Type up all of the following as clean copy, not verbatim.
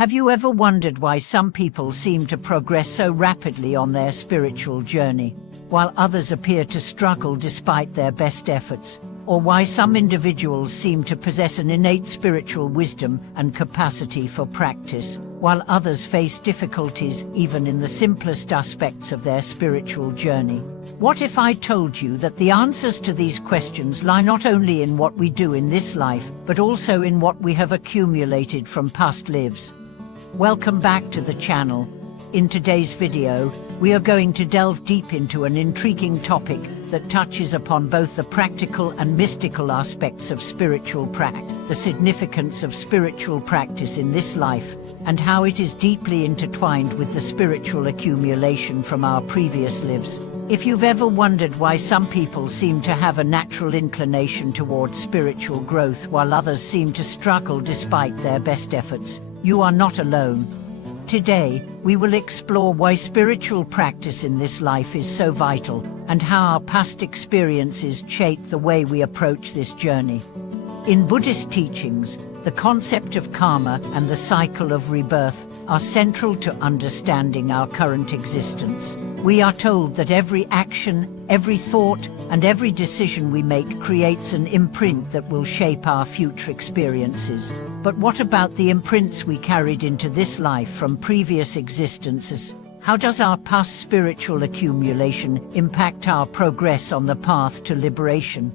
Have you ever wondered why some people seem to progress so rapidly on their spiritual journey, while others appear to struggle despite their best efforts? Or why some individuals seem to possess an innate spiritual wisdom and capacity for practice, while others face difficulties even in the simplest aspects of their spiritual journey? What if I told you that the answers to these questions lie not only in what we do in this life, but also in what we have accumulated from past lives? Welcome back to the channel. In today's video, we are going to delve deep into an intriguing topic that touches upon both the practical and mystical aspects of spiritual practice, the significance of spiritual practice in this life, and how it is deeply intertwined with the spiritual accumulation from our previous lives. If you've ever wondered why some people seem to have a natural inclination towards spiritual growth while others seem to struggle despite their best efforts, you are not alone. Today, we will explore why spiritual practice in this life is so vital, and how our past experiences shape the way we approach this journey. In Buddhist teachings, the concept of karma and the cycle of rebirth are central to understanding our current existence. We are told that every action, every thought, and every decision we make creates an imprint that will shape our future experiences. But what about the imprints we carried into this life from previous existences? How does our past spiritual accumulation impact our progress on the path to liberation?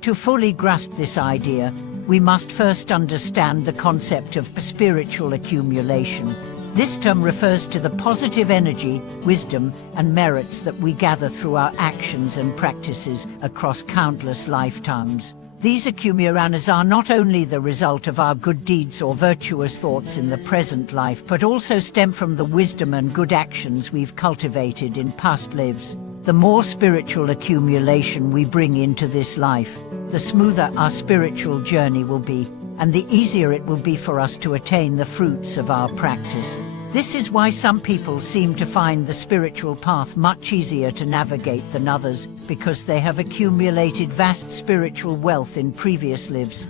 To fully grasp this idea, we must first understand the concept of spiritual accumulation. This term refers to the positive energy, wisdom, and merits that we gather through our actions and practices across countless lifetimes. These accumulations are not only the result of our good deeds or virtuous thoughts in the present life, but also stem from the wisdom and good actions we've cultivated in past lives. The more spiritual accumulation we bring into this life, the smoother our spiritual journey will be, and the easier it will be for us to attain the fruits of our practice. This is why some people seem to find the spiritual path much easier to navigate than others, because they have accumulated vast spiritual wealth in previous lives.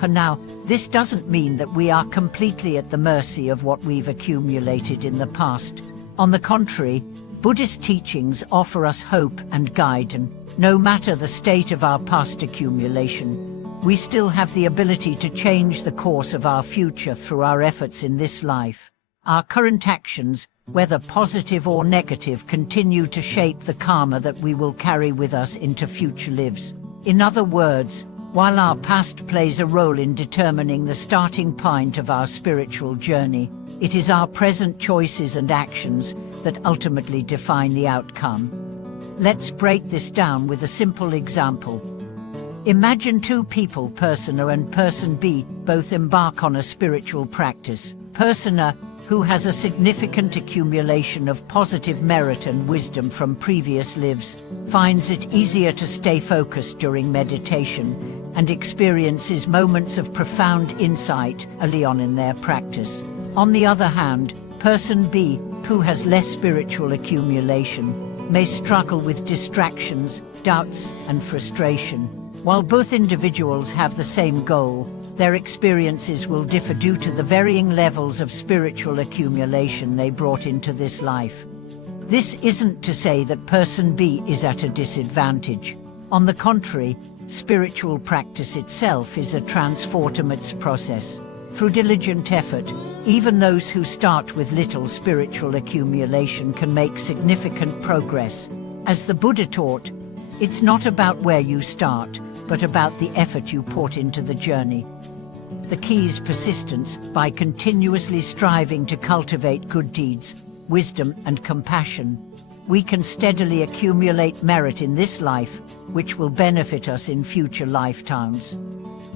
And now, this doesn't mean that we are completely at the mercy of what we've accumulated in the past. On the contrary, Buddhist teachings offer us hope and guidance. No matter the state of our past accumulation, we still have the ability to change the course of our future through our efforts in this life. Our current actions, whether positive or negative, continue to shape the karma that we will carry with us into future lives. In other words, while our past plays a role in determining the starting point of our spiritual journey, it is our present choices and actions that ultimately define the outcome. Let's break this down with a simple example. Imagine two people, person A and person B, both embark on a spiritual practice. Person A, who has a significant accumulation of positive merit and wisdom from previous lives, finds it easier to stay focused during meditation and experiences moments of profound insight early on in their practice. On the other hand, person B, who has less spiritual accumulation, may struggle with distractions, doubts, and frustration. While both individuals have the same goal, their experiences will differ due to the varying levels of spiritual accumulation they brought into this life. This isn't to say that person B is at a disadvantage. On the contrary, spiritual practice itself is a transformative process. Through diligent effort, even those who start with little spiritual accumulation can make significant progress. As the Buddha taught, it's not about where you start, but about the effort you put into the journey. The key is persistence. By continuously striving to cultivate good deeds, wisdom, and compassion, we can steadily accumulate merit in this life, which will benefit us in future lifetimes.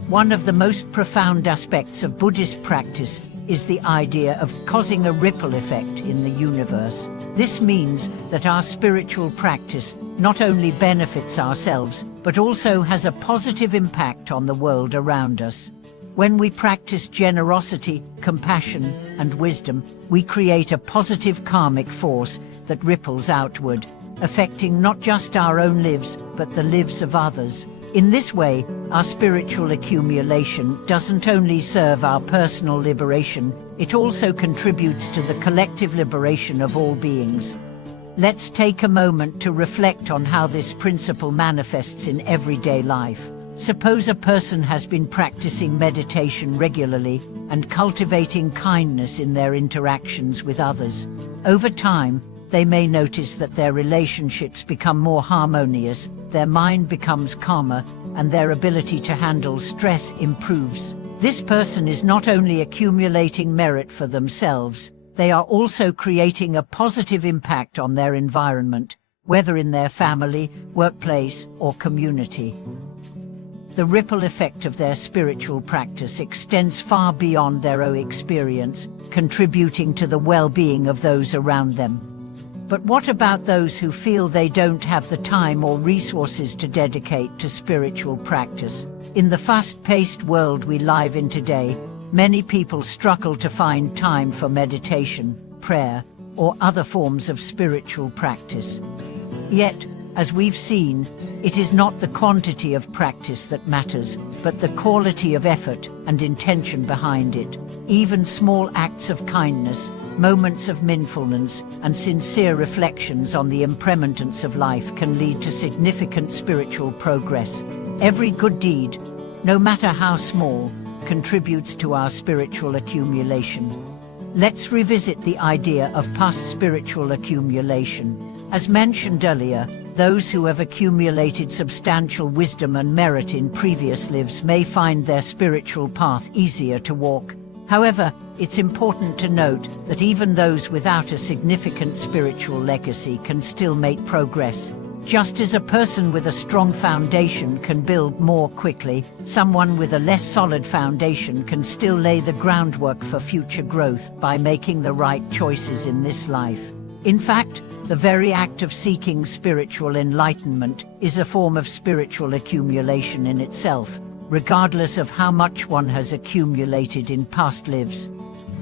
One of the most profound aspects of Buddhist practice is the idea of causing a ripple effect in the universe. This means that our spiritual practice not only benefits ourselves, but also has a positive impact on the world around us. When we practice generosity, compassion, and wisdom, we create a positive karmic force that ripples outward, affecting not just our own lives, but the lives of others. In this way, our spiritual accumulation doesn't only serve our personal liberation, it also contributes to the collective liberation of all beings. Let's take a moment to reflect on how this principle manifests in everyday life. Suppose a person has been practicing meditation regularly and cultivating kindness in their interactions with others. Over time, they may notice that their relationships become more harmonious, their mind becomes calmer, and their ability to handle stress improves. This person is not only accumulating merit for themselves, they are also creating a positive impact on their environment, whether in their family, workplace, or community. The ripple effect of their spiritual practice extends far beyond their own experience, contributing to the well-being of those around them. But what about those who feel they don't have the time or resources to dedicate to spiritual practice? In the fast-paced world we live in today, many people struggle to find time for meditation, prayer, or other forms of spiritual practice. Yet, as we've seen, it is not the quantity of practice that matters, but the quality of effort and intention behind it. Even small acts of kindness, moments of mindfulness, and sincere reflections on the impermanence of life can lead to significant spiritual progress. Every good deed, no matter how small, contributes to our spiritual accumulation. Let's revisit the idea of past spiritual accumulation. As mentioned earlier, those who have accumulated substantial wisdom and merit in previous lives may find their spiritual path easier to walk. However, it's important to note that even those without a significant spiritual legacy can still make progress. Just as a person with a strong foundation can build more quickly, someone with a less solid foundation can still lay the groundwork for future growth by making the right choices in this life. In fact, the very act of seeking spiritual enlightenment is a form of spiritual accumulation in itself, regardless of how much one has accumulated in past lives.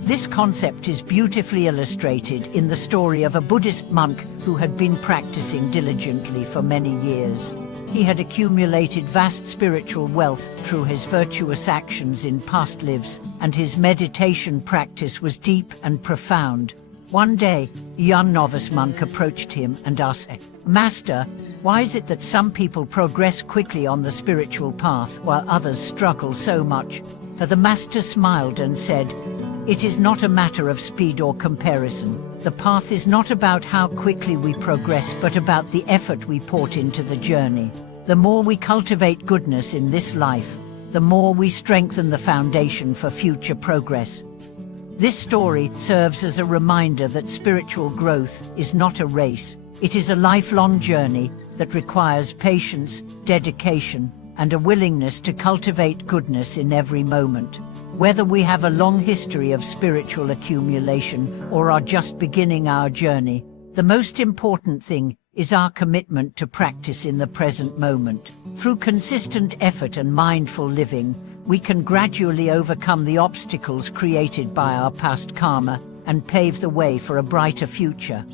This concept is beautifully illustrated in the story of a Buddhist monk who had been practicing diligently for many years. He had accumulated vast spiritual wealth through his virtuous actions in past lives, and his meditation practice was deep and profound. One day, a young novice monk approached him and asked, "Master, why is it that some people progress quickly on the spiritual path while others struggle so much?" The master smiled and said, "It is not a matter of speed or comparison. The path is not about how quickly we progress, but about the effort we put into the journey. The more we cultivate goodness in this life, the more we strengthen the foundation for future progress." This story serves as a reminder that spiritual growth is not a race. It is a lifelong journey that requires patience, dedication, and a willingness to cultivate goodness in every moment. Whether we have a long history of spiritual accumulation or are just beginning our journey, the most important thing is our commitment to practice in the present moment. Through consistent effort and mindful living, we can gradually overcome the obstacles created by our past karma and pave the way for a brighter future.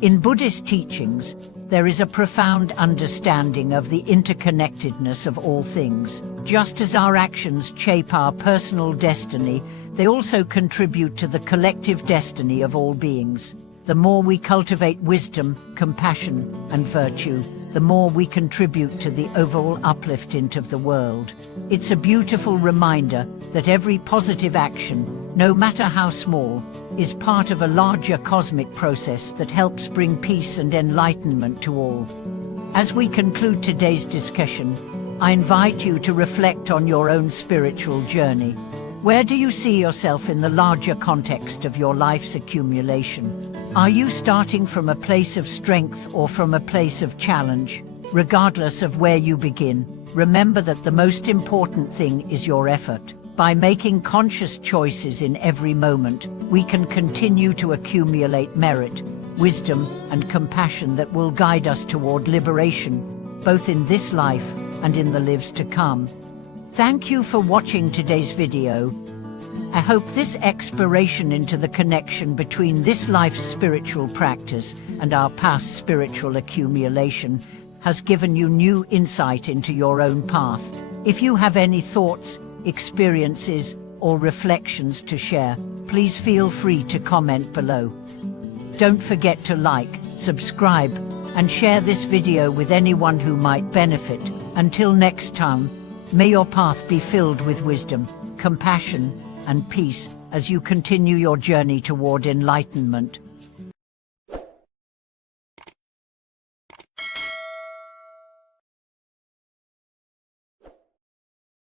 In Buddhist teachings, there is a profound understanding of the interconnectedness of all things. Just as our actions shape our personal destiny, they also contribute to the collective destiny of all beings. The more we cultivate wisdom, compassion, and virtue, the more we contribute to the overall upliftment of the world. It's a beautiful reminder that every positive action, no matter how small, is part of a larger cosmic process that helps bring peace and enlightenment to all. As we conclude today's discussion, I invite you to reflect on your own spiritual journey. Where do you see yourself in the larger context of your life's accumulation? Are you starting from a place of strength or from a place of challenge? Regardless of where you begin, remember that the most important thing is your effort. By making conscious choices in every moment, we can continue to accumulate merit, wisdom, and compassion that will guide us toward liberation, both in this life and in the lives to come. Thank you for watching today's video. I hope this exploration into the connection between this life's spiritual practice and our past spiritual accumulation has given you new insight into your own path. If you have any thoughts, experiences, or reflections to share, please feel free to comment below. Don't forget to like, subscribe, and share this video with anyone who might benefit. Until next time, may your path be filled with wisdom, compassion, and peace as you continue your journey toward enlightenment.